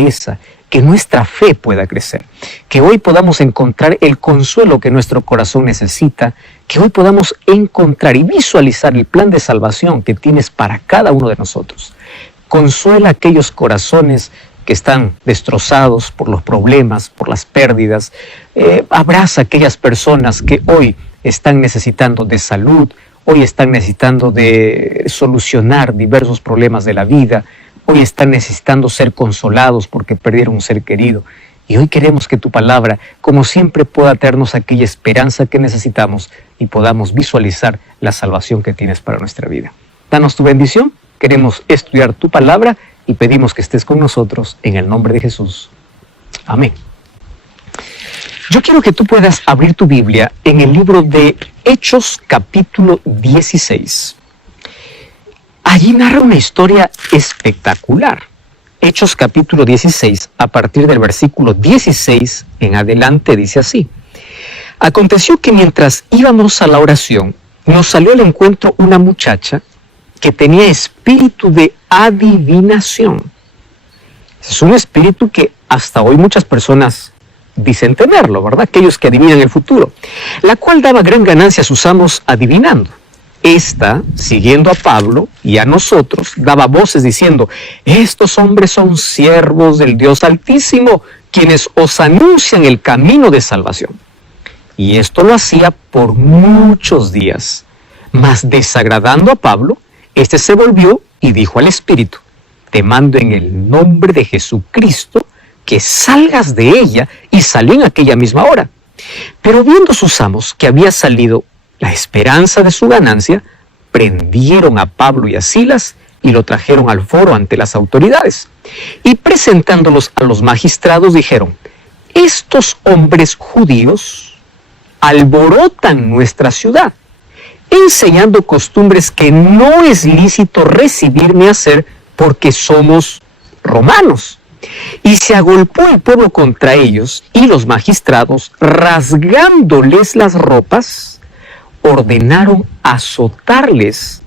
fortaleza, que nuestra fe pueda crecer, que hoy podamos encontrar el consuelo que nuestro corazón necesita, que hoy podamos encontrar y visualizar el plan de salvación que tienes para cada uno de nosotros. Consuela aquellos corazones que están destrozados por los problemas, por las pérdidas. Abraza a aquellas personas que hoy están necesitando de salud, hoy están necesitando de solucionar diversos problemas de la vida, hoy están necesitando ser consolados porque perdieron un ser querido. Y hoy queremos que tu palabra, como siempre, pueda traernos aquella esperanza que necesitamos y podamos visualizar la salvación que tienes para nuestra vida. Danos tu bendición, queremos estudiar tu palabra y pedimos que estés con nosotros en el nombre de Jesús. Amén. Yo quiero que tú puedas abrir tu Biblia en el libro de Hechos, capítulo 16. Allí narra una historia espectacular. Hechos capítulo 16, a partir del versículo 16 en adelante, dice así: Aconteció que mientras íbamos a la oración, nos salió al encuentro una muchacha que tenía espíritu de adivinación. Es un espíritu que hasta hoy muchas personas dicen tenerlo, ¿verdad? Aquellos que adivinan el futuro, la cual daba gran ganancia a sus amos adivinando. Esta, siguiendo a Pablo y a nosotros, daba voces diciendo: estos hombres son siervos del Dios Altísimo, quienes os anuncian el camino de salvación. Y esto lo hacía por muchos días. Mas desagradando a Pablo, este se volvió y dijo al espíritu: te mando en el nombre de Jesucristo que salgas de ella, y salió en aquella misma hora. Pero viendo sus amos que había salido la esperanza de su ganancia, prendieron a Pablo y a Silas y lo trajeron al foro ante las autoridades. Y presentándolos a los magistrados dijeron: estos hombres judíos alborotan nuestra ciudad, enseñando costumbres que no es lícito recibir ni hacer, porque somos romanos. Y se agolpó el pueblo contra ellos, y los magistrados, rasgándoles las ropas, ordenaron azotarles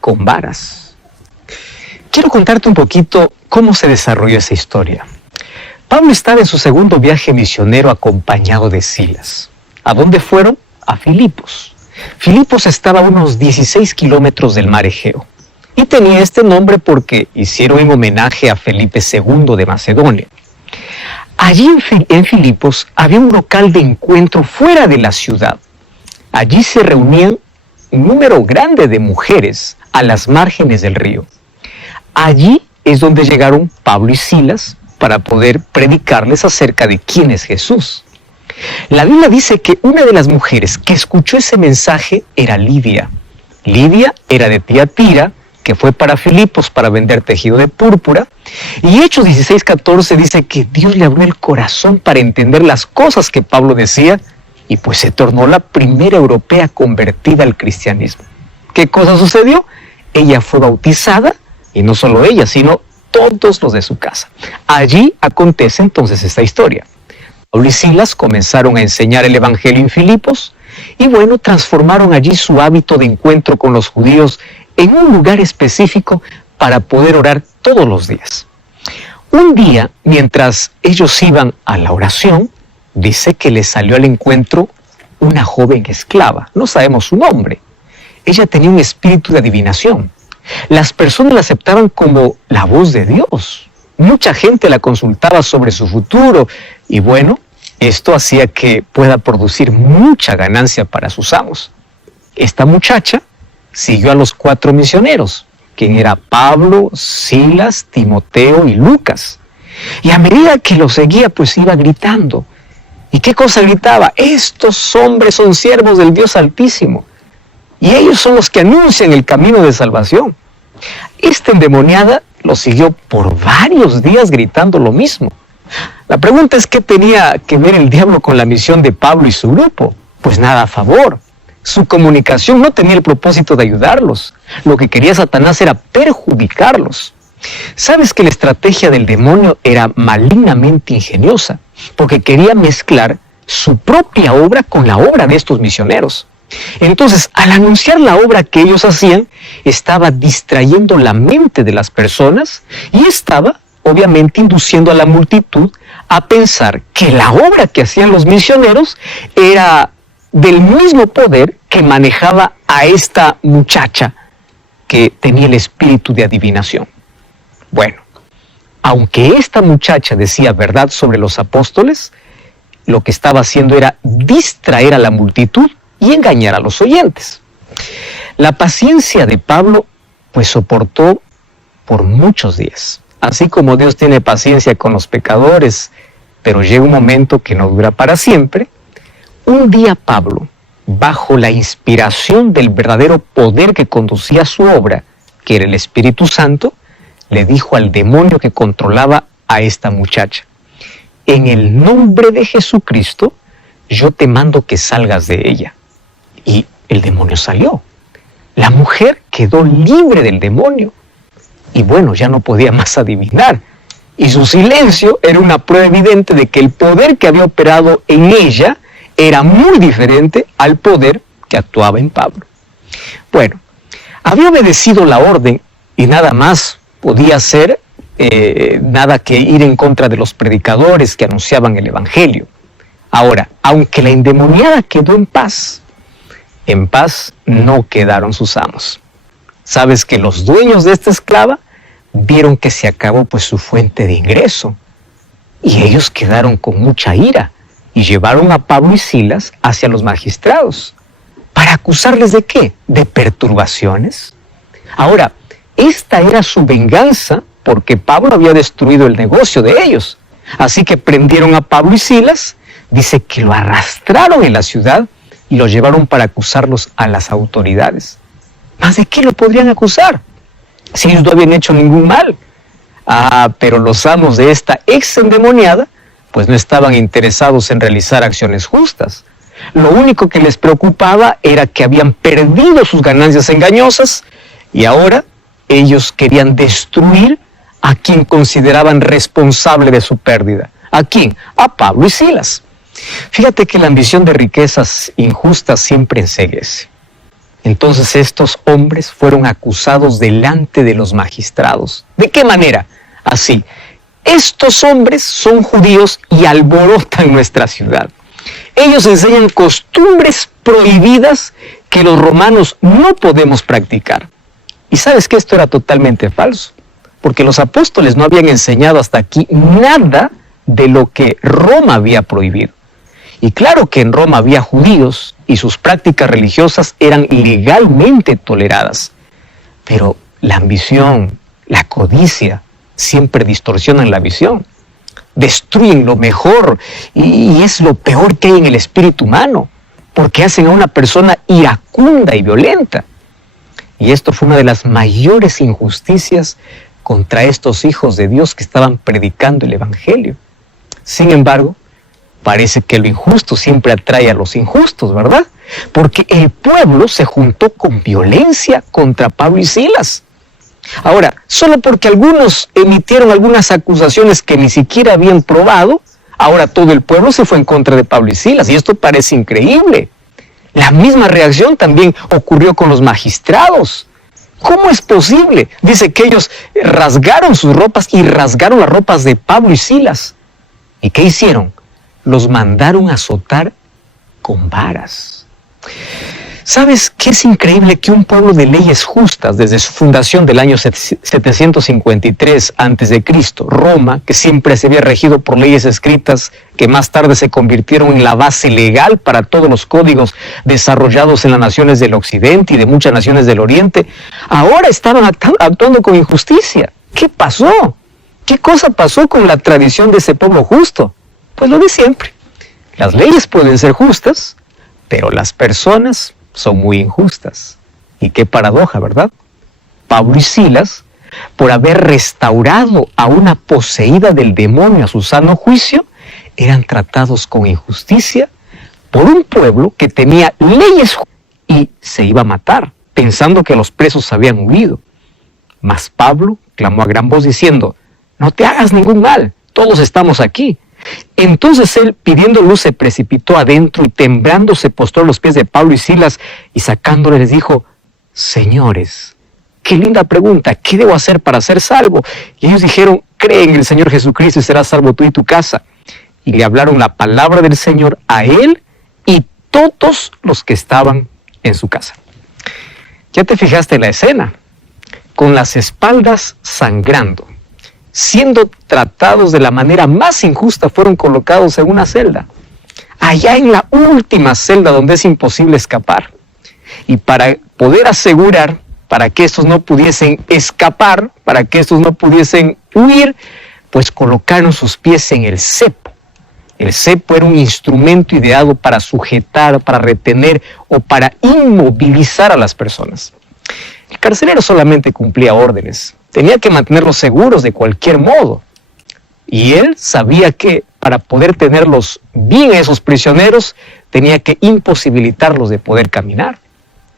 con varas. Quiero contarte un poquito cómo se desarrolló esa historia. Pablo estaba en su segundo viaje misionero acompañado de Silas. ¿A dónde fueron? A Filipos. Filipos estaba a unos 16 kilómetros del mar Egeo. Y tenía este nombre porque hicieron en homenaje a Felipe II de Macedonia. Allí en Filipos había un local de encuentro fuera de la ciudad. Allí se reunían un número grande de mujeres a las márgenes del río. Allí es donde llegaron Pablo y Silas para poder predicarles acerca de quién es Jesús. La Biblia dice que una de las mujeres que escuchó ese mensaje era Lidia. Lidia era de Tiatira, que fue para Filipos para vender tejido de púrpura. Y Hechos 16:14 dice que Dios le abrió el corazón para entender las cosas que Pablo decía, y pues se tornó la primera europea convertida al cristianismo. ¿Qué cosa sucedió? Ella fue bautizada, y no solo ella, sino todos los de su casa. Allí acontece entonces esta historia. Pablo y Silas comenzaron a enseñar el evangelio en Filipos, y bueno, transformaron allí su hábito de encuentro con los judíos en un lugar específico para poder orar todos los días. Un día, mientras ellos iban a la oración, dice que les salió al encuentro una joven esclava. No sabemos su nombre. Ella tenía un espíritu de adivinación. Las personas la aceptaban como la voz de Dios. Mucha gente la consultaba sobre su futuro. Y bueno, esto hacía que pueda producir mucha ganancia para sus amos. Esta muchacha siguió a los 4 misioneros, quien era Pablo, Silas, Timoteo y Lucas. Y a medida que los seguía, pues iba gritando. ¿Y qué cosa gritaba? Estos hombres son siervos del Dios Altísimo, y ellos son los que anuncian el camino de salvación. Esta endemoniada lo siguió por varios días gritando lo mismo. La pregunta es: ¿qué tenía que ver el diablo con la misión de Pablo y su grupo? Pues nada a favor. Su comunicación no tenía el propósito de ayudarlos. Lo que quería Satanás era perjudicarlos. ¿Sabes que la estrategia del demonio era malignamente ingeniosa? Porque quería mezclar su propia obra con la obra de estos misioneros. Entonces, al anunciar la obra que ellos hacían, estaba distrayendo la mente de las personas y estaba obviamente induciendo a la multitud a pensar que la obra que hacían los misioneros era del mismo poder que manejaba a esta muchacha que tenía el espíritu de adivinación. Bueno, aunque esta muchacha decía verdad sobre los apóstoles, lo que estaba haciendo era distraer a la multitud y engañar a los oyentes. La paciencia de Pablo, pues soportó por muchos días. Así como Dios tiene paciencia con los pecadores, pero llega un momento que no dura para siempre. Un día Pablo, bajo la inspiración del verdadero poder que conducía su obra, que era el Espíritu Santo, le dijo al demonio que controlaba a esta muchacha: en el nombre de Jesucristo, yo te mando que salgas de ella. Y el demonio salió. La mujer quedó libre del demonio. Y bueno, ya no podía más adivinar. Y su silencio era una prueba evidente de que el poder que había operado en ella era muy diferente al poder que actuaba en Pablo. Bueno, había obedecido la orden y nada más podía hacer, nada que ir en contra de los predicadores que anunciaban el Evangelio. Ahora, aunque la endemoniada quedó en paz no quedaron sus amos. ¿Sabes que los dueños de esta esclava vieron que se acabó pues su fuente de ingreso? Y ellos quedaron con mucha ira y llevaron a Pablo y Silas hacia los magistrados. ¿Para acusarles de qué? ¿De perturbaciones? Ahora, esta era su venganza porque Pablo había destruido el negocio de ellos. Así que prendieron a Pablo y Silas, dice que lo arrastraron en la ciudad y lo llevaron para acusarlos a las autoridades. ¿Más de qué lo podrían acusar? Si ellos no habían hecho ningún mal. Pero los amos de esta ex endemoniada pues no estaban interesados en realizar acciones justas. Lo único que les preocupaba era que habían perdido sus ganancias engañosas y ahora ellos querían destruir a quien consideraban responsable de su pérdida. ¿A quién? A Pablo y Silas. Fíjate que la ambición de riquezas injustas siempre enceguece. Entonces estos hombres fueron acusados delante de los magistrados. ¿De qué manera? Así: estos hombres son judíos y alborotan nuestra ciudad. Ellos enseñan costumbres prohibidas que los romanos no podemos practicar. Y sabes que esto era totalmente falso, porque los apóstoles no habían enseñado hasta aquí nada de lo que Roma había prohibido. Y claro que en Roma había judíos y sus prácticas religiosas eran legalmente toleradas. Pero la ambición, la codicia, siempre distorsionan la visión. Destruyen lo mejor y es lo peor que hay en el espíritu humano, porque hacen a una persona iracunda y violenta. Y esto fue una de las mayores injusticias contra estos hijos de Dios que estaban predicando el Evangelio. Sin embargo, parece que lo injusto siempre atrae a los injustos, ¿verdad? Porque el pueblo se juntó con violencia contra Pablo y Silas. Ahora, solo porque algunos emitieron algunas acusaciones que ni siquiera habían probado, ahora todo el pueblo se fue en contra de Pablo y Silas, y esto parece increíble. La misma reacción también ocurrió con los magistrados. ¿Cómo es posible? Dice que ellos rasgaron sus ropas y rasgaron las ropas de Pablo y Silas. ¿Y qué hicieron? Los mandaron a azotar con varas. ¿Sabes qué es increíble? Que un pueblo de leyes justas, desde su fundación del año 753 a.C., Roma, que siempre se había regido por leyes escritas que más tarde se convirtieron en la base legal para todos los códigos desarrollados en las naciones del Occidente y de muchas naciones del Oriente, ahora estaban actuando con injusticia. ¿Qué pasó? ¿Qué cosa pasó con la tradición de ese pueblo justo? Pues lo de siempre. Las leyes pueden ser justas, pero las personas son muy injustas. Y qué paradoja, ¿verdad? Pablo y Silas, por haber restaurado a una poseída del demonio a su sano juicio, eran tratados con injusticia por un pueblo que tenía leyes y se iba a matar, pensando que los presos habían huido. Mas Pablo clamó a gran voz diciendo: no te hagas ningún mal, todos estamos aquí. Entonces él, pidiendo luz, se precipitó adentro y temblando se postró a los pies de Pablo y Silas y sacándoles les dijo: señores, qué linda pregunta, ¿qué debo hacer para ser salvo? Y ellos dijeron: cree en el Señor Jesucristo y serás salvo tú y tu casa. Y le hablaron la palabra del Señor a él y todos los que estaban en su casa. Ya te fijaste en la escena, con las espaldas sangrando, siendo tratados de la manera más injusta, fueron colocados en una celda, allá en la última celda donde es imposible escapar. Y para poder asegurar, para que estos no pudiesen escapar, para que estos no pudiesen huir, pues colocaron sus pies en el cepo. El cepo era un instrumento ideado para sujetar, para retener o para inmovilizar a las personas. El carcelero solamente cumplía órdenes, tenía que mantenerlos seguros de cualquier modo. Y él sabía que para poder tenerlos bien a esos prisioneros, tenía que imposibilitarlos de poder caminar.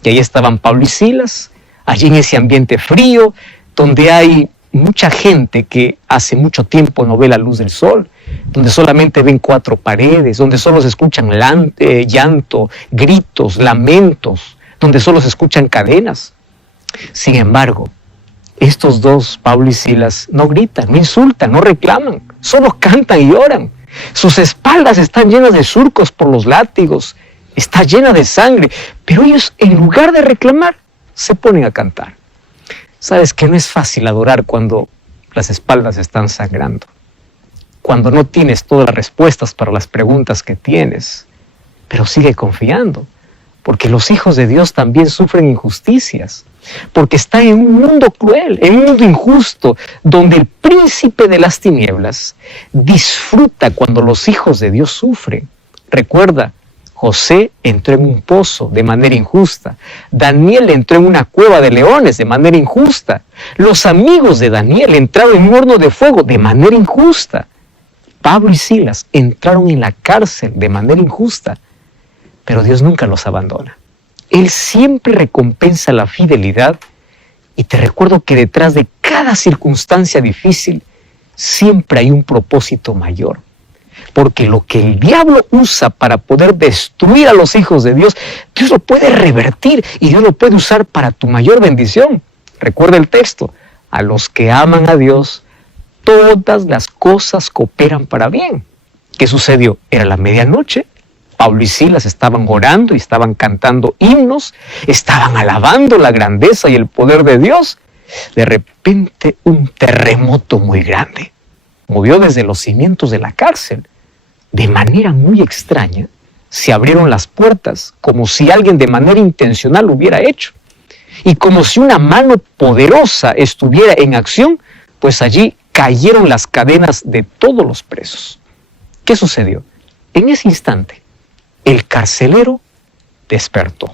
Y ahí estaban Pablo y Silas, allí en ese ambiente frío, donde hay mucha gente que hace mucho tiempo no ve la luz del sol, donde solamente ven 4 paredes, donde solo se escuchan llanto, gritos, lamentos, donde solo se escuchan cadenas. Sin embargo, estos dos, Pablo y Silas, no gritan, no insultan, no reclaman, solo cantan y oran. Sus espaldas están llenas de surcos por los látigos, está llena de sangre, pero ellos, en lugar de reclamar, se ponen a cantar. Sabes que no es fácil adorar cuando las espaldas están sangrando, cuando no tienes todas las respuestas para las preguntas que tienes, pero sigue confiando, porque los hijos de Dios también sufren injusticias, porque están en un mundo cruel, en un mundo injusto, donde el príncipe de las tinieblas disfruta cuando los hijos de Dios sufren. Recuerda, José entró en un pozo de manera injusta. Daniel entró en una cueva de leones de manera injusta. Los amigos de Daniel entraron en un horno de fuego de manera injusta. Pablo y Silas entraron en la cárcel de manera injusta. Pero Dios nunca los abandona. Él siempre recompensa la fidelidad. Y te recuerdo que detrás de cada circunstancia difícil siempre hay un propósito mayor. Porque lo que el diablo usa para poder destruir a los hijos de Dios, Dios lo puede revertir y Dios lo puede usar para tu mayor bendición. Recuerda el texto, a los que aman a Dios, todas las cosas cooperan para bien. ¿Qué sucedió? Era la medianoche, Pablo y Silas estaban orando y estaban cantando himnos, estaban alabando la grandeza y el poder de Dios. De repente un terremoto muy grande movió desde los cimientos de la cárcel. De manera muy extraña, se abrieron las puertas como si alguien de manera intencional lo hubiera hecho. Y como si una mano poderosa estuviera en acción, pues allí cayeron las cadenas de todos los presos. ¿Qué sucedió? En ese instante, el carcelero despertó.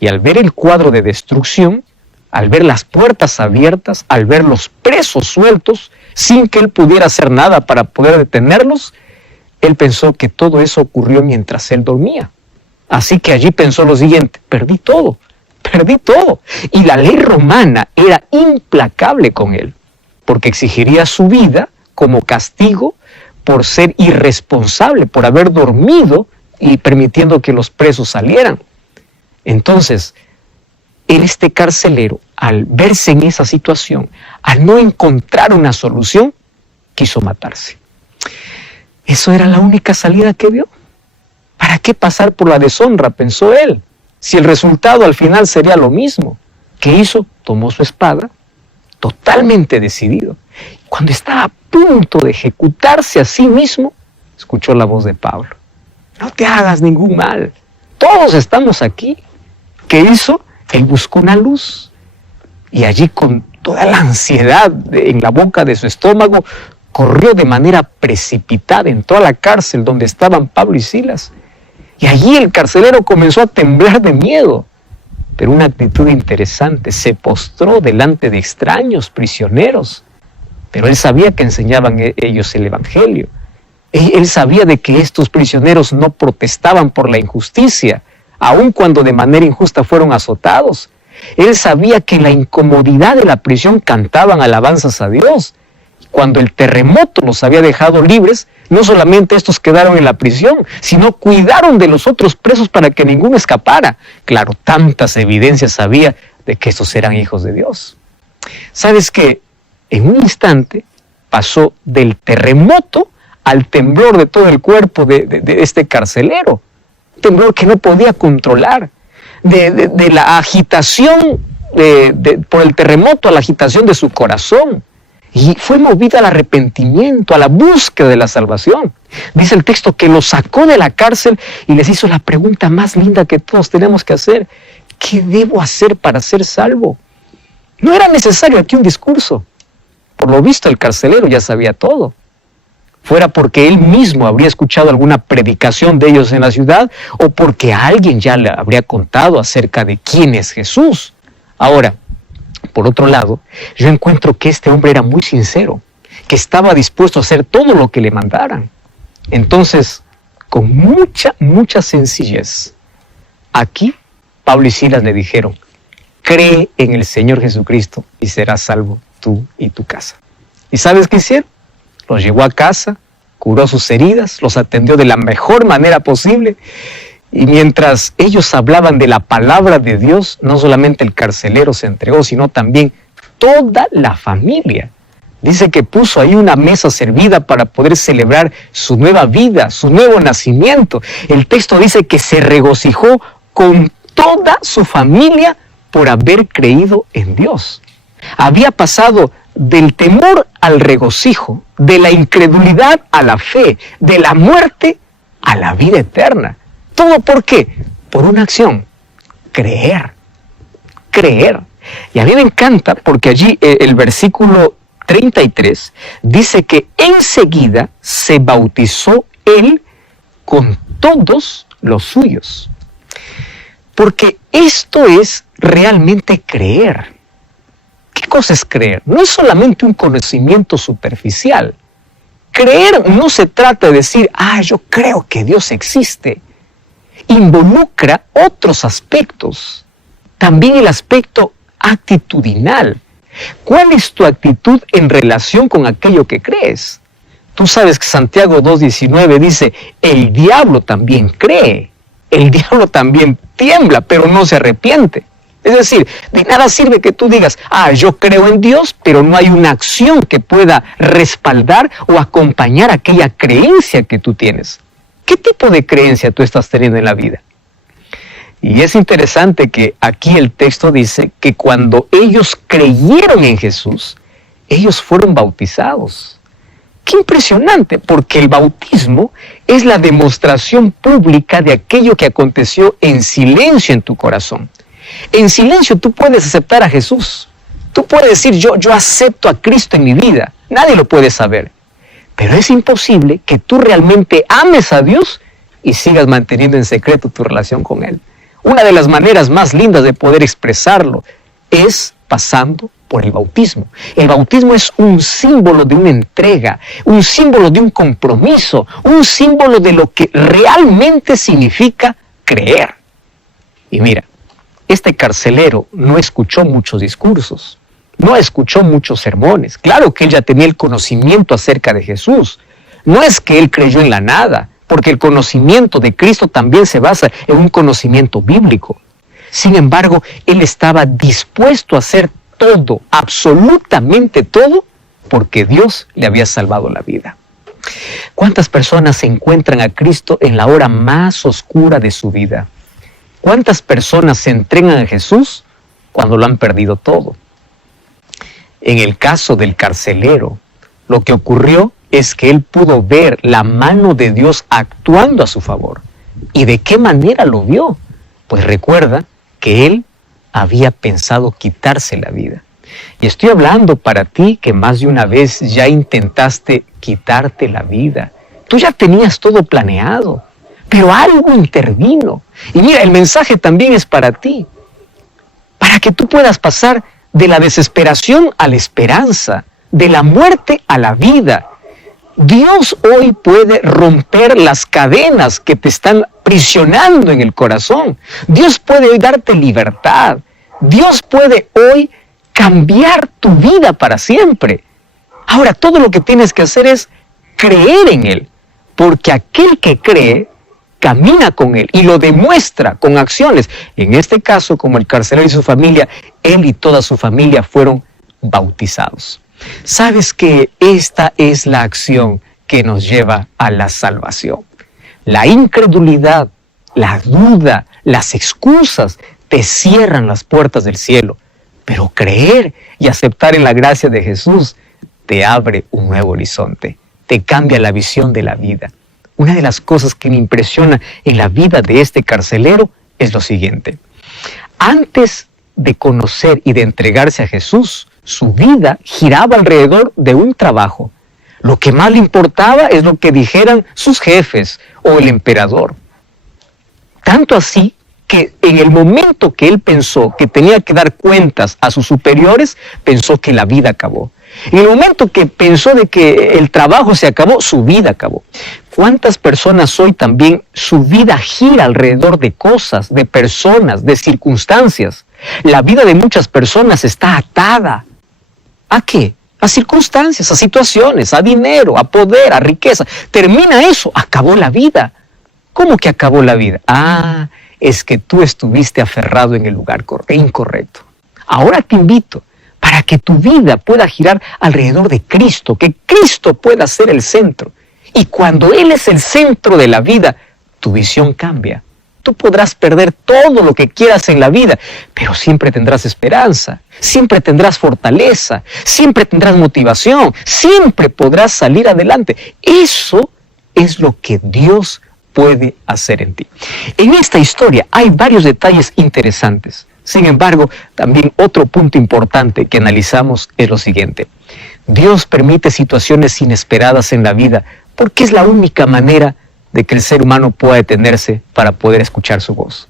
Y al ver el cuadro de destrucción, al ver las puertas abiertas, al ver los presos sueltos, sin que él pudiera hacer nada para poder detenerlos, él pensó que todo eso ocurrió mientras él dormía. Así que allí pensó lo siguiente: perdí todo. Y la ley romana era implacable con él, porque exigiría su vida como castigo por ser irresponsable, por haber dormido y permitiendo que los presos salieran. Entonces, este carcelero, al verse en esa situación, al no encontrar una solución, quiso matarse. Eso era la única salida que vio. ¿Para qué pasar por la deshonra?, pensó él, si el resultado al final sería lo mismo. ¿Qué hizo? Tomó su espada, totalmente decidido. Cuando estaba a punto de ejecutarse a sí mismo, escuchó la voz de Pablo: no te hagas ningún mal, todos estamos aquí. ¿Qué hizo? Él buscó una luz y allí, con toda la ansiedad en la boca de su estómago, corrió de manera precipitada en toda la cárcel donde estaban Pablo y Silas. Y allí el carcelero comenzó a temblar de miedo. Pero una actitud interesante: se postró delante de extraños prisioneros. Pero él sabía que enseñaban ellos el evangelio. Él sabía de que estos prisioneros no protestaban por la injusticia, aun cuando de manera injusta fueron azotados. Él sabía que en la incomodidad de la prisión cantaban alabanzas a Dios. Cuando el terremoto los había dejado libres, no solamente estos quedaron en la prisión, sino cuidaron de los otros presos para que ninguno escapara. Claro, tantas evidencias había de que estos eran hijos de Dios. ¿Sabes qué? En un instante, pasó del terremoto al temblor de todo el cuerpo de este carcelero. Temblor que no podía controlar, de la agitación por el terremoto a la agitación de su corazón. Y fue movido al arrepentimiento, a la búsqueda de la salvación. Dice el texto que lo sacó de la cárcel y les hizo la pregunta más linda que todos tenemos que hacer. ¿Qué debo hacer para ser salvo? No era necesario aquí un discurso. Por lo visto el carcelero ya sabía todo. Fuera porque él mismo habría escuchado alguna predicación de ellos en la ciudad o porque alguien ya le habría contado acerca de quién es Jesús. Ahora, por otro lado, yo encuentro que este hombre era muy sincero, que estaba dispuesto a hacer todo lo que le mandaran. Entonces, con mucha sencillez, aquí Pablo y Silas le dijeron, cree en el Señor Jesucristo y serás salvo tú y tu casa. ¿Y sabes qué hicieron? Los llevó a casa, curó sus heridas, los atendió de la mejor manera posible. Y mientras ellos hablaban de la palabra de Dios, no solamente el carcelero se entregó, sino también toda la familia. Dice que puso ahí una mesa servida para poder celebrar su nueva vida, su nuevo nacimiento. El texto dice que se regocijó con toda su familia por haber creído en Dios. Había pasado del temor al regocijo, de la incredulidad a la fe, de la muerte a la vida eterna. ¿Todo por qué? Por una acción, creer. Y a mí me encanta porque allí el versículo 33 dice que enseguida se bautizó él con todos los suyos. Porque esto es realmente creer. ¿Qué cosa es creer? No es solamente un conocimiento superficial. Creer no se trata de decir, yo creo que Dios existe. Involucra otros aspectos, también el aspecto actitudinal. ¿Cuál es tu actitud en relación con aquello que crees? Tú sabes que Santiago 2:19 dice, el diablo también cree, el diablo también tiembla, pero no se arrepiente. Es decir, de nada sirve que tú digas, yo creo en Dios, pero no hay una acción que pueda respaldar o acompañar aquella creencia que tú tienes. ¿Qué tipo de creencia tú estás teniendo en la vida? Y es interesante que aquí el texto dice que cuando ellos creyeron en Jesús, ellos fueron bautizados. ¡Qué impresionante! Porque el bautismo es la demostración pública de aquello que aconteció en silencio en tu corazón. En silencio tú puedes aceptar a Jesús. Tú puedes decir, yo acepto a Cristo en mi vida. Nadie lo puede saber. Pero es imposible que tú realmente ames a Dios y sigas manteniendo en secreto tu relación con Él. Una de las maneras más lindas de poder expresarlo es pasando por el bautismo. El bautismo es un símbolo de una entrega, un símbolo de un compromiso, un símbolo de lo que realmente significa creer. Y mira, este carcelero no escuchó muchos discursos. No escuchó muchos sermones. Claro que él ya tenía el conocimiento acerca de Jesús. No es que él creyó en la nada, porque el conocimiento de Cristo también se basa en un conocimiento bíblico. Sin embargo, él estaba dispuesto a hacer todo, absolutamente todo, porque Dios le había salvado la vida. ¿Cuántas personas se encuentran a Cristo en la hora más oscura de su vida? ¿Cuántas personas se entregan a Jesús cuando lo han perdido todo? En el caso del carcelero, lo que ocurrió es que él pudo ver la mano de Dios actuando a su favor. ¿Y de qué manera lo vio? Pues recuerda que él había pensado quitarse la vida. Y estoy hablando para ti que más de una vez ya intentaste quitarte la vida. Tú ya tenías todo planeado, pero algo intervino. Y mira, el mensaje también es para ti, para que tú puedas pasar de la desesperación a la esperanza, de la muerte a la vida. Dios hoy puede romper las cadenas que te están prisionando en el corazón. Dios puede hoy darte libertad. Dios puede hoy cambiar tu vida para siempre. Ahora, todo lo que tienes que hacer es creer en Él, porque aquel que cree camina con Él y lo demuestra con acciones. En este caso, como el carcelero y su familia, él y toda su familia fueron bautizados. Sabes que esta es la acción que nos lleva a la salvación. La incredulidad, la duda, las excusas te cierran las puertas del cielo, pero creer y aceptar en la gracia de Jesús te abre un nuevo horizonte, te cambia la visión de la vida. Una de las cosas que me impresiona en la vida de este carcelero es lo siguiente. Antes de conocer y de entregarse a Jesús, su vida giraba alrededor de un trabajo. Lo que más le importaba es lo que dijeran sus jefes o el emperador. Tanto así que en el momento que él pensó que tenía que dar cuentas a sus superiores, pensó que la vida acabó. En el momento que pensó de que el trabajo se acabó, su vida acabó. ¿Cuántas personas hoy también su vida gira alrededor de cosas, de personas, de circunstancias? La vida de muchas personas está atada. ¿A qué? A circunstancias, a situaciones, a dinero, a poder, a riqueza. Termina eso, acabó la vida. ¿Cómo que acabó la vida? Es que tú estuviste aferrado en el lugar incorrecto. Ahora te invito para que tu vida pueda girar alrededor de Cristo, que Cristo pueda ser el centro. Y cuando Él es el centro de la vida, tu visión cambia. Tú podrás perder todo lo que quieras en la vida, pero siempre tendrás esperanza, siempre tendrás fortaleza, siempre tendrás motivación, siempre podrás salir adelante. Eso es lo que Dios puede hacer en ti. En esta historia hay varios detalles interesantes. Sin embargo, también otro punto importante que analizamos es lo siguiente. Dios permite situaciones inesperadas en la vida porque es la única manera de que el ser humano pueda detenerse para poder escuchar su voz.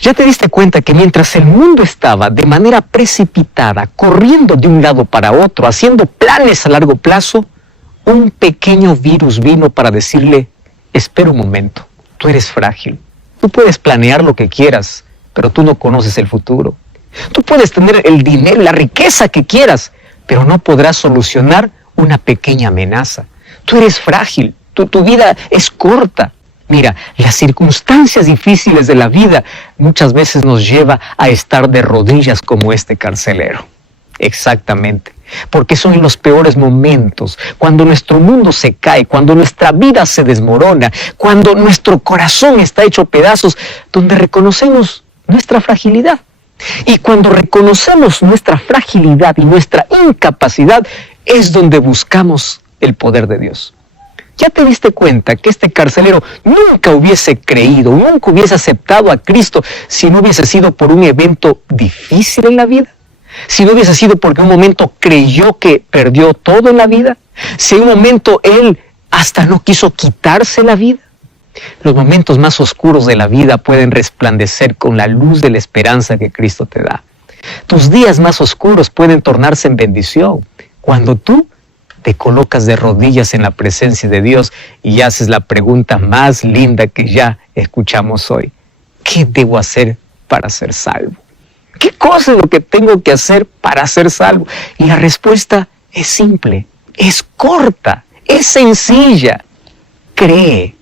¿Ya te diste cuenta que mientras el mundo estaba de manera precipitada, corriendo de un lado para otro, haciendo planes a largo plazo, un pequeño virus vino para decirle: espera un momento, tú eres frágil, tú puedes planear lo que quieras, pero tú no conoces el futuro. Tú puedes tener el dinero, la riqueza que quieras, pero no podrás solucionar una pequeña amenaza. Tú eres frágil, tu vida es corta. Mira, las circunstancias difíciles de la vida muchas veces nos lleva a estar de rodillas como este carcelero. Exactamente. Porque son en los peores momentos, cuando nuestro mundo se cae, cuando nuestra vida se desmorona, cuando nuestro corazón está hecho pedazos, donde reconocemos nuestra fragilidad. Y cuando reconocemos nuestra fragilidad y nuestra incapacidad, es donde buscamos el poder de Dios. ¿Ya te diste cuenta que este carcelero nunca hubiese creído, nunca hubiese aceptado a Cristo si no hubiese sido por un evento difícil en la vida? Si no hubiese sido porque un momento creyó que perdió todo en la vida, si en un momento él hasta no quiso quitarse la vida. Los momentos más oscuros de la vida pueden resplandecer con la luz de la esperanza que Cristo te da. Tus días más oscuros pueden tornarse en bendición cuando tú te colocas de rodillas en la presencia de Dios y haces la pregunta más linda que ya escuchamos hoy. ¿Qué debo hacer para ser salvo? ¿Qué cosa es lo que tengo que hacer para ser salvo? Y la respuesta es simple, es corta, es sencilla. Cree.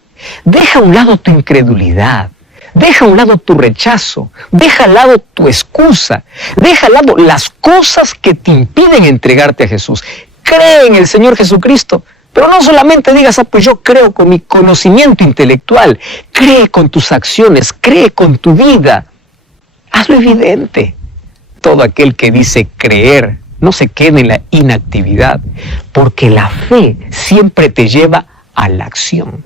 Deja a un lado tu incredulidad, deja a un lado tu rechazo, deja al lado tu excusa, deja al lado las cosas que te impiden entregarte a Jesús. Cree en el Señor Jesucristo, pero no solamente digas, pues yo creo con mi conocimiento intelectual, cree con tus acciones, cree con tu vida. Hazlo evidente. Todo aquel que dice creer no se quede en la inactividad, porque la fe siempre te lleva a la acción.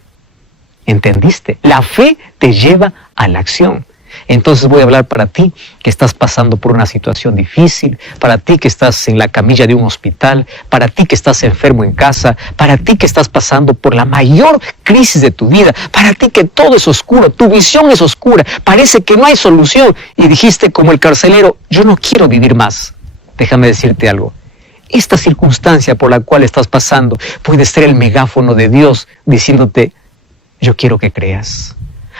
¿Entendiste? La fe te lleva a la acción. Entonces voy a hablar para ti que estás pasando por una situación difícil, para ti que estás en la camilla de un hospital, para ti que estás enfermo en casa, para ti que estás pasando por la mayor crisis de tu vida, para ti que todo es oscuro, tu visión es oscura, parece que no hay solución y dijiste como el carcelero, yo no quiero vivir más. Déjame decirte algo. Esta circunstancia por la cual estás pasando puede ser el megáfono de Dios diciéndote, yo quiero que creas.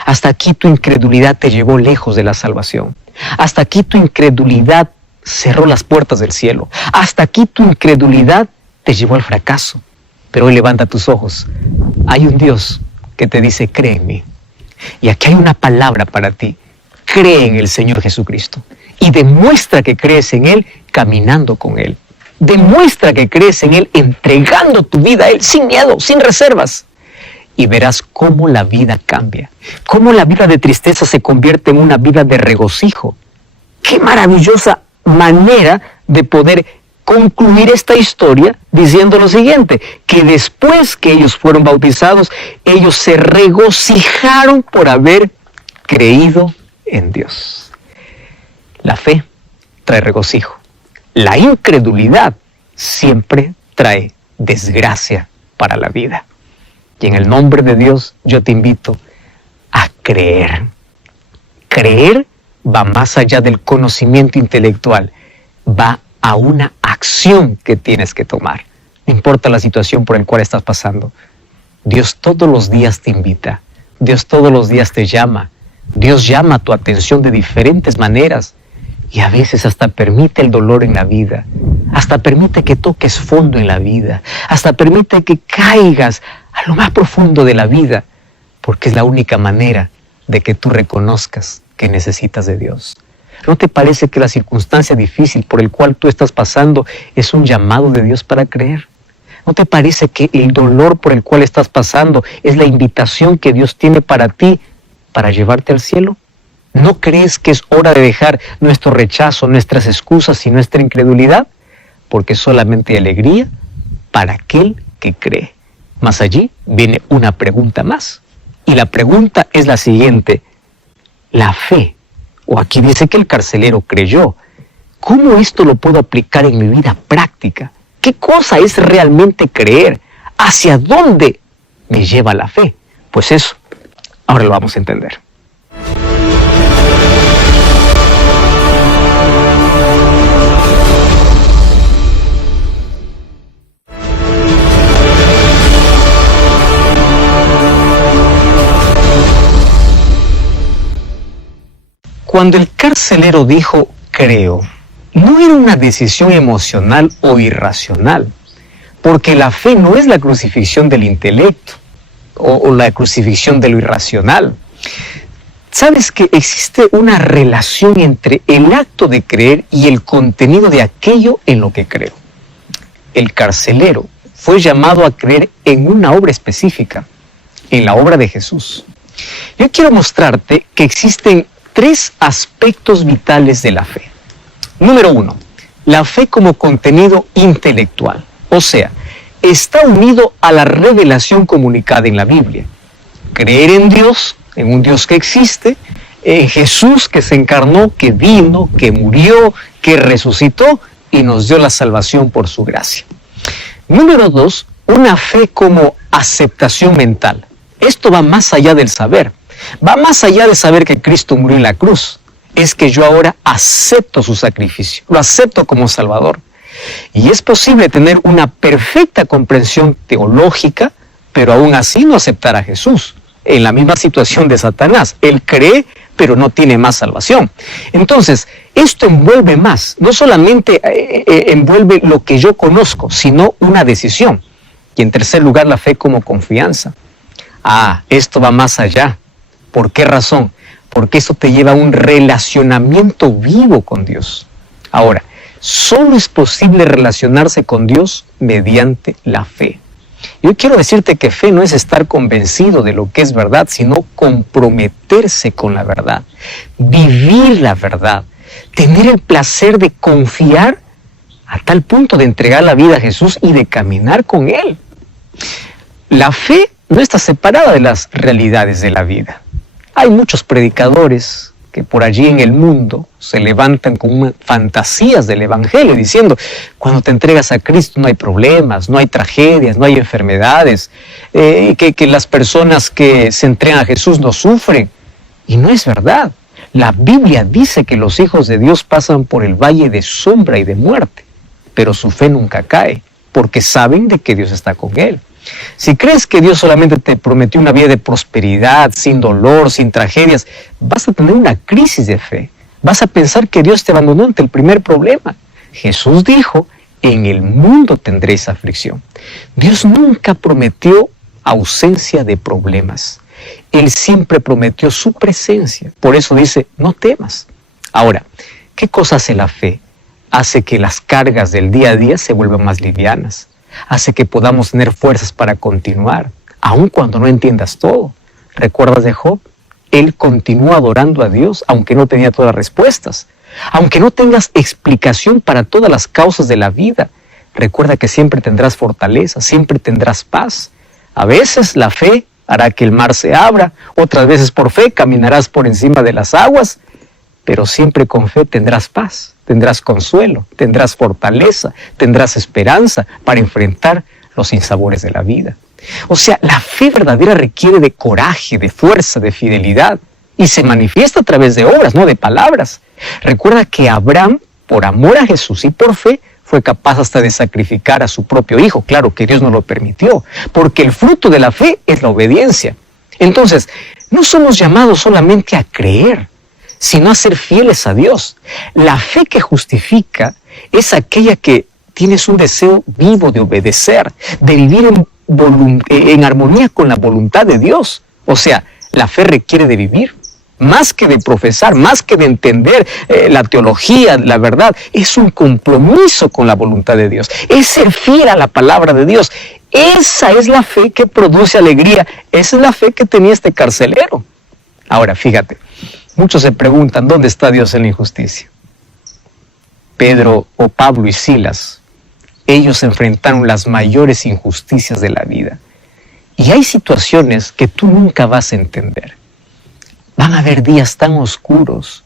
Hasta aquí tu incredulidad te llevó lejos de la salvación. Hasta aquí tu incredulidad cerró las puertas del cielo. Hasta aquí tu incredulidad te llevó al fracaso. Pero hoy levanta tus ojos. Hay un Dios que te dice, cree en mí. Y aquí hay una palabra para ti. Cree en el Señor Jesucristo. Y demuestra que crees en Él caminando con Él. Demuestra que crees en Él entregando tu vida a Él sin miedo, sin reservas. Y verás cómo la vida cambia, cómo la vida de tristeza se convierte en una vida de regocijo. ¡Qué maravillosa manera de poder concluir esta historia diciendo lo siguiente! Que después que ellos fueron bautizados, ellos se regocijaron por haber creído en Dios. La fe trae regocijo. La incredulidad siempre trae desgracia para la vida. Y en el nombre de Dios yo te invito a creer. Creer va más allá del conocimiento intelectual, va a una acción que tienes que tomar. No importa la situación por la cual estás pasando. Dios todos los días te invita, Dios todos los días te llama, Dios llama tu atención de diferentes maneras y a veces hasta permite el dolor en la vida, hasta permite que toques fondo en la vida, hasta permite que caigas a lo más profundo de la vida, porque es la única manera de que tú reconozcas que necesitas de Dios. ¿No te parece que la circunstancia difícil por el cual tú estás pasando es un llamado de Dios para creer? ¿No te parece que el dolor por el cual estás pasando es la invitación que Dios tiene para ti para llevarte al cielo? ¿No crees que es hora de dejar nuestro rechazo, nuestras excusas y nuestra incredulidad? Porque solamente hay alegría para aquel que cree. Mas allí viene una pregunta más. Y la pregunta es la siguiente. La fe, o aquí dice que el carcelero creyó. ¿Cómo esto lo puedo aplicar en mi vida práctica? ¿Qué cosa es realmente creer? ¿Hacia dónde me lleva la fe? Pues eso, ahora lo vamos a entender. Cuando el carcelero dijo, creo, no era una decisión emocional o irracional, porque la fe no es la crucifixión del intelecto o la crucifixión de lo irracional. ¿Sabes que existe una relación entre el acto de creer y el contenido de aquello en lo que creo? El carcelero fue llamado a creer en una obra específica, en la obra de Jesús. Yo quiero mostrarte que existen tres aspectos vitales de la fe. Número 1, la fe como contenido intelectual, o sea, está unido a la revelación comunicada en la Biblia. Creer en Dios, en un Dios que existe, en Jesús que se encarnó, que vino, que murió, que resucitó y nos dio la salvación por su gracia. Número 2, una fe como aceptación mental. Esto va más allá del saber. Va más allá de saber que Cristo murió en la cruz. Es que yo ahora acepto su sacrificio, lo acepto como Salvador. Y es posible tener una perfecta comprensión teológica, pero aún así no aceptar a Jesús. En la misma situación de Satanás. Él cree, pero no tiene más salvación. Entonces, esto envuelve más. No solamente envuelve lo que yo conozco, sino una decisión. Y en tercer lugar, la fe como confianza. Esto va más allá. ¿Por qué razón? Porque eso te lleva a un relacionamiento vivo con Dios. Ahora, solo es posible relacionarse con Dios mediante la fe. Yo quiero decirte que fe no es estar convencido de lo que es verdad, sino comprometerse con la verdad, vivir la verdad, tener el placer de confiar a tal punto de entregar la vida a Jesús y de caminar con Él. La fe no está separada de las realidades de la vida. Hay muchos predicadores que por allí en el mundo se levantan con fantasías del Evangelio diciendo, cuando te entregas a Cristo no hay problemas, no hay tragedias, no hay enfermedades, que las personas que se entregan a Jesús no sufren. Y no es verdad. La Biblia dice que los hijos de Dios pasan por el valle de sombra y de muerte, pero su fe nunca cae, porque saben de que Dios está con él. Si crees que Dios solamente te prometió una vida de prosperidad, sin dolor, sin tragedias, vas a tener una crisis de fe. Vas a pensar que Dios te abandonó ante el primer problema. Jesús dijo, en el mundo tendréis aflicción. Dios nunca prometió ausencia de problemas. Él siempre prometió su presencia. Por eso dice, no temas. Ahora, ¿qué cosa hace la fe? hace que las cargas del día a día se vuelvan más livianas, hace que podamos tener fuerzas para continuar, aun cuando no entiendas todo. ¿Recuerdas de Job? Él continuó adorando a Dios, aunque no tenía todas las respuestas, aunque no tengas explicación para todas las causas de la vida. Recuerda que siempre tendrás fortaleza, siempre tendrás paz. A veces la fe hará que el mar se abra, otras veces por fe caminarás por encima de las aguas, pero siempre con fe tendrás paz, tendrás consuelo, tendrás fortaleza, tendrás esperanza para enfrentar los sinsabores de la vida. O sea, la fe verdadera requiere de coraje, de fuerza, de fidelidad, y se manifiesta a través de obras, no de palabras. Recuerda que Abraham, por amor a Jesús y por fe, fue capaz hasta de sacrificar a su propio hijo. Claro que Dios no lo permitió, porque el fruto de la fe es la obediencia. Entonces, no somos llamados solamente a creer, sino a ser fieles a Dios. La fe que justifica es aquella que tienes un deseo vivo de obedecer, de vivir en armonía con la voluntad de Dios. O sea, la fe requiere de vivir, más que de profesar, más que de entender la teología, la verdad. Es un compromiso con la voluntad de Dios, es ser fiel a la palabra de Dios. Esa es la fe que produce alegría, esa es la fe que tenía este carcelero. Ahora, fíjate, muchos se preguntan, ¿dónde está Dios en la injusticia? Pedro o Pablo y Silas, ellos enfrentaron las mayores injusticias de la vida. Y hay situaciones que tú nunca vas a entender. Van a haber días tan oscuros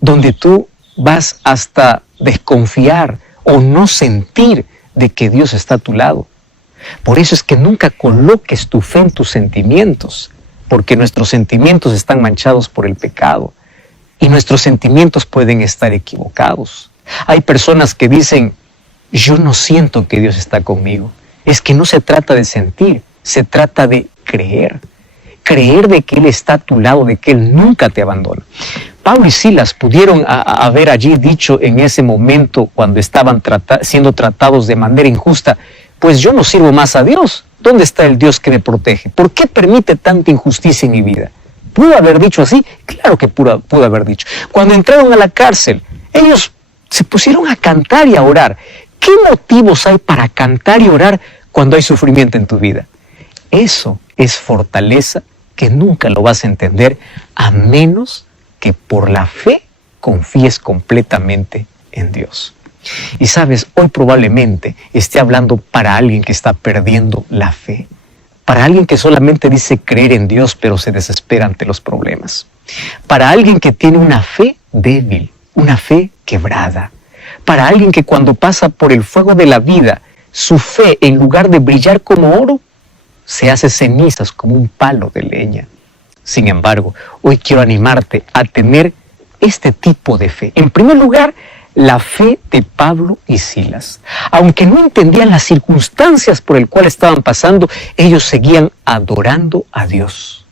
donde tú vas hasta desconfiar o no sentir de que Dios está a tu lado. Por eso es que nunca coloques tu fe en tus sentimientos, porque nuestros sentimientos están manchados por el pecado y nuestros sentimientos pueden estar equivocados. Hay personas que dicen, yo no siento que Dios está conmigo. Es que no se trata de sentir, se trata de creer. Creer de que Él está a tu lado, de que Él nunca te abandona. Pablo y Silas pudieron haber allí dicho en ese momento cuando estaban siendo tratados de manera injusta, pues yo no sirvo más a Dios. ¿Dónde está el Dios que me protege? ¿Por qué permite tanta injusticia en mi vida? ¿Pudo haber dicho así? Claro que pudo haber dicho. Cuando entraron a la cárcel, ellos se pusieron a cantar y a orar. ¿Qué motivos hay para cantar y orar cuando hay sufrimiento en tu vida? Eso es fortaleza que nunca lo vas a entender a menos que por la fe confíes completamente en Dios. Y sabes, hoy probablemente esté hablando para alguien que está perdiendo la fe, para alguien que solamente dice creer en Dios pero se desespera ante los problemas, para alguien que tiene una fe débil, una fe quebrada, para alguien que cuando pasa por el fuego de la vida, su fe en lugar de brillar como oro, se hace cenizas como un palo de leña. Sin embargo, hoy quiero animarte a tener este tipo de fe. En primer lugar, la fe de Pablo y Silas. Aunque no entendían las circunstancias por el cual estaban pasando, ellos seguían adorando a Dios.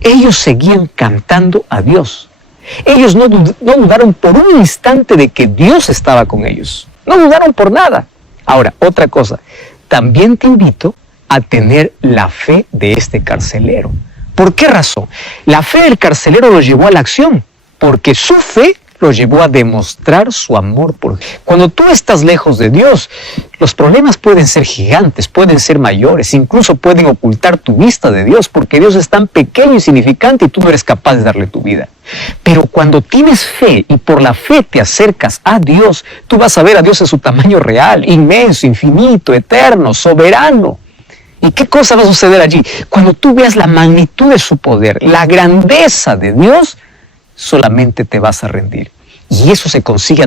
Ellos seguían cantando a Dios. Ellos no dudaron por un instante de que Dios estaba con ellos. No dudaron por nada. Ahora, otra cosa, también te invito a tener la fe de este carcelero. ¿Por qué razón? La fe del carcelero lo llevó a la acción, porque su fe lo llevó a demostrar su amor por Dios. Cuando tú estás lejos de Dios, los problemas pueden ser gigantes, pueden ser mayores, incluso pueden ocultar tu vista de Dios, porque Dios es tan pequeño y insignificante y tú no eres capaz de darle tu vida. Pero cuando tienes fe y por la fe te acercas a Dios, tú vas a ver a Dios en su tamaño real, inmenso, infinito, eterno, soberano. ¿Y qué cosa va a suceder allí? Cuando tú veas la magnitud de su poder, la grandeza de Dios, solamente te vas a rendir. Y eso se consigue a